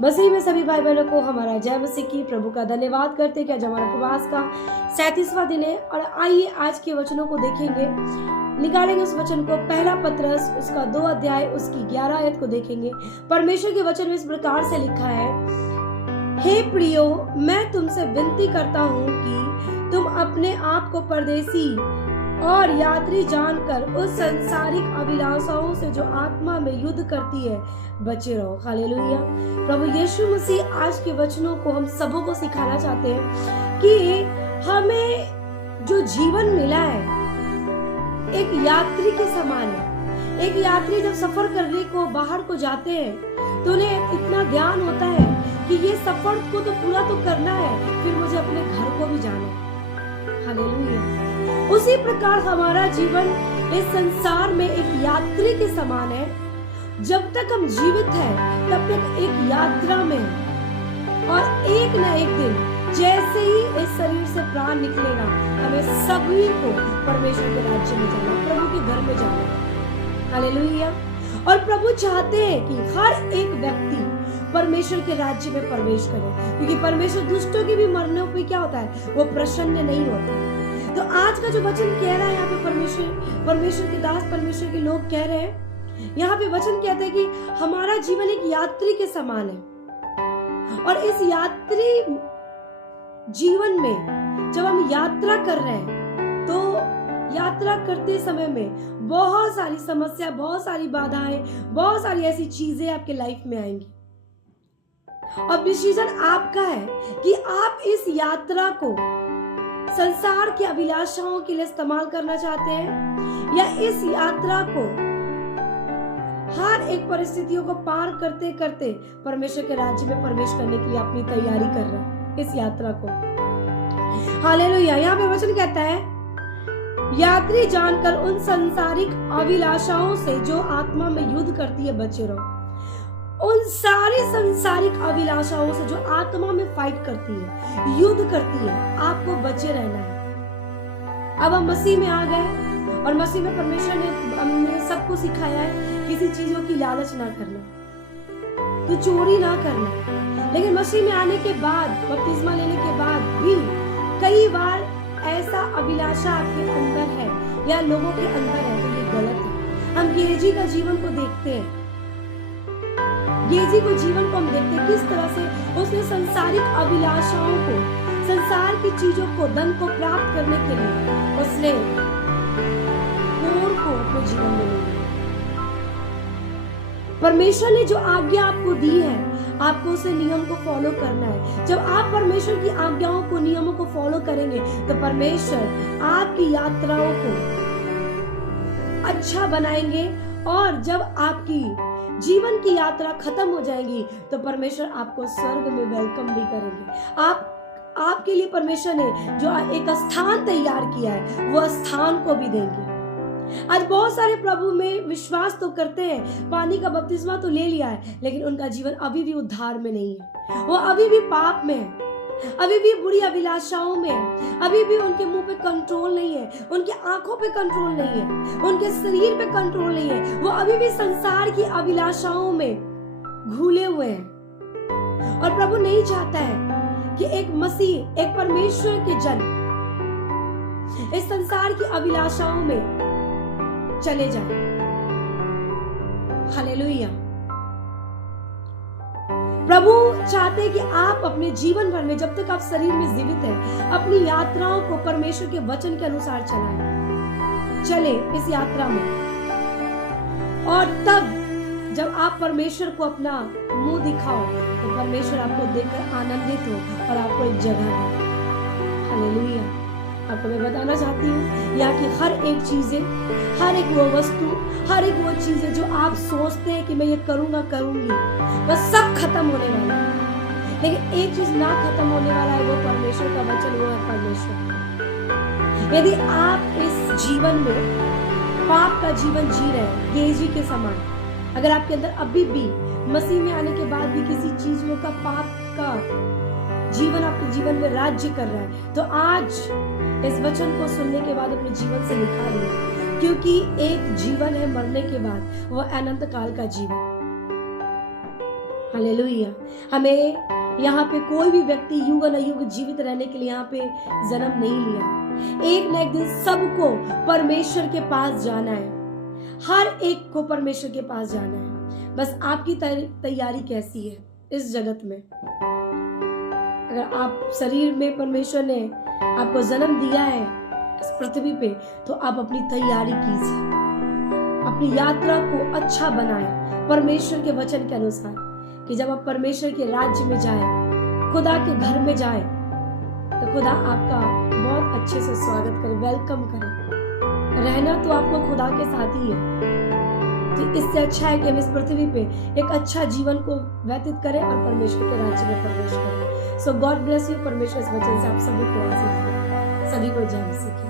मसीह में सभी भाई बहनों को हमारा जय मसीह की प्रभु का धन्यवाद करते कि आज हमारा प्रवास का 37वां दिन है। और आइए आज के वचनों को देखेंगे, निकालेंगे उस वचन को। पहला पत्रस उसका 2 अध्याय उसकी 11 आयत को देखेंगे। परमेश्वर के वचन में इस प्रकार से लिखा है, हे प्रियो, मैं तुमसे विनती करता हूँ कि तुम अपने आप को परदेसी और यात्री जानकर उस सांसारिक अभिलाषाओं से जो आत्मा में युद्ध करती है बचे रहो। हालेलुया। प्रभु यीशु मसीह आज के वचनों को हम सबों को सिखाना चाहते हैं कि हमें जो जीवन मिला है एक यात्री के समान है। एक यात्री जब सफर करने को बाहर को जाते हैं तो उन्हें इतना ध्यान होता है कि ये सफर को तो पूरा तो करना है, फिर मुझे अपने घर को भी जाना है। हालेलुया। उसी प्रकार हमारा जीवन इस संसार में एक यात्री के समान है। जब तक हम जीवित हैं तब तक एक यात्रा में हैं। और एक न एक दिन जैसे ही इस शरीर से प्राण निकलेगा हमें सभी को परमेश्वर के राज्य में जाना, प्रभु के घर में जाना। हालेलुया। और प्रभु चाहते हैं कि हर एक व्यक्ति परमेश्वर के राज्य में प्रवेश करे, क्योंकि परमेश्वर दुष्टों की भी मरने पे क्या होता है, वो प्रसन्न नहीं होता। तो आज का जो वचन कह रहा है यहाँ पे परमेश्वर के दास, परमेश्वर के लोग कह रहे हैं, यहाँ पे वचन कहते हैं कि हमारा जीवन एक यात्री के समान है। और इस यात्री जीवन में जब हम यात्रा कर रहे हैं तो यात्रा करते समय में बहुत सारी समस्या, बहुत सारी बाधाएं, बहुत सारी ऐसी चीजें आपके लाइफ में आएंगी। और डिसीजन आपका है कि आप इस यात्रा को संसार की अभिलाषाओं के लिए इस्तेमाल करना चाहते हैं या इस यात्रा को हर एक परिस्थितियों को पार करते करते परमेश्वर के राज्य में प्रवेश करने के लिए अपनी तैयारी कर रहे हैं इस यात्रा को। हालेलुया। यहाँ पे वचन कहता है, यात्री जानकर उन सांसारिक अभिलाषाओं से जो आत्मा में युद्ध करती है बचे रहो। उन सारी संसारिक अभिलाषाओं से जो आत्मा में फाइट करती है, युद्ध करती है, आपको बचे रहना है। अब हम मसीह में आ गए और मसीह में परमेश्वर ने हमने सबको सिखाया है किसी चीजों की लालच ना करना, तो चोरी ना करना। लेकिन मसीह में आने के बाद, बपतिस्मा लेने के बाद भी कई बार ऐसा अभिलाषा आपके अंदर है या लोगों के अंदर है, तो ये गलत है। हम गेजी का जीवन को देखते हैं, गेजी को जीवन को हम देखते हैं किस तरह से उसने संसारिक अभिलाषाओं को, संसार की चीजों को, धन को प्राप्त करने के लिए उसने को अपने जीवन में लिया। परमेश्वर ने जो आज्ञा आपको दी है, आपको उसे नियम को फॉलो करना है। जब आप परमेश्वर की आज्ञाओं को, नियमों को फॉलो करेंगे तो परमेश्वर आपकी यात्राओं को अच्छा बनाएंगे। और जब आपकी जीवन की यात्रा खत्म हो जाएगी तो परमेश्वर आपको स्वर्ग में वेलकम भी करेंगे। आपके लिए परमेश्वर ने जो एक स्थान तैयार किया है वो स्थान को भी देंगे। आज बहुत सारे प्रभु में विश्वास तो करते हैं, पानी का बपतिस्मा तो ले लिया है, लेकिन उनका जीवन अभी भी उद्धार में नहीं है। वो अभी भी पाप में है, अभी भी बुरी अभिलाषाओं में है, अभी भी उनके मुंह पे कंट्रोल नहीं है, उनकी आंखों पे कंट्रोल नहीं है, उनके शरीर पे कंट्रोल नहीं है। वो अभी भी संसार की अभिलाषाओं में घुले हुए हैं। और प्रभु नहीं चाहता है कि एक मसीह, एक परमेश्वर के जन इस संसार की अभिलाषाओं में चले जाए। हालेलुया। प्रभु चाहते हैं कि आप अपने जीवन भर में, जब तक आप शरीर में जीवित हैं, अपनी यात्राओं को परमेश्वर के वचन के अनुसार चले इस यात्रा में। और तब जब आप परमेश्वर को अपना मुंह दिखाओ तो परमेश्वर आपको देखकर आनंदित हो और आपको एक जगह दे। हालेलुया। आपको मैं बताना चाहती हूँ, यहाँ की हर एक चीजें, हर एक वो वस्तु, हर एक वो चीजें जो आप सोचते हैं कि मैं ये करूंगा, करूंगी, बस सब खत्म होने वाला है। लेकिन एक चीज ना खत्म होने वाला है, वो परमेश्वर का वचन, वो है परमेश्वर। यदि आप इस जीवन में पाप का जीवन जी रहे हैं गेजी के समान, अगर आपके अंदर अभी भी मसीह में आने के बाद भी किसी चीजों का, पाप का जीवन आपके जीवन में राज्य कर रहा है, तो आज इस वचन को सुनने के बाद अपने जीवन से निकाल लें, क्योंकि एक जीवन है मरने के बाद, वो अनंत काल का जीवन। हालेलुया। हमें यहाँ पे कोई भी व्यक्ति युग न युग जीवित रहने के लिए यहाँ पे जन्म नहीं लिया है। एक न एक दिन सबको परमेश्वर के पास जाना है, हर एक को परमेश्वर के पास जाना है। बस आपकी तैयारी कैसी है इस जगत में। अगर आप शरीर में परमेश्वर ने आपको जन्म दिया है इस पृथ्वी पे, तो आप अपनी तैयारी कीजिए, अपनी यात्रा को अच्छा बनाएं परमेश्वर के वचन के अनुसार, कि जब आप परमेश्वर के राज्य में जाएं, खुदा के घर में जाएं, तो खुदा आपका बहुत अच्छे से स्वागत करे, वेलकम करे। रहना तो आपको खुदा के साथ ही है, तो इससे अच्छा है कि हम इस पृथ्वी पे एक अच्छा जीवन को व्यतीत करें और परमेश्वर के राज्य में प्रवेश करें। सो गॉड ब्लेस यू। परमेश्वर इस वचन से आप सभी को आशीष दे, सभी को जय मसीह की।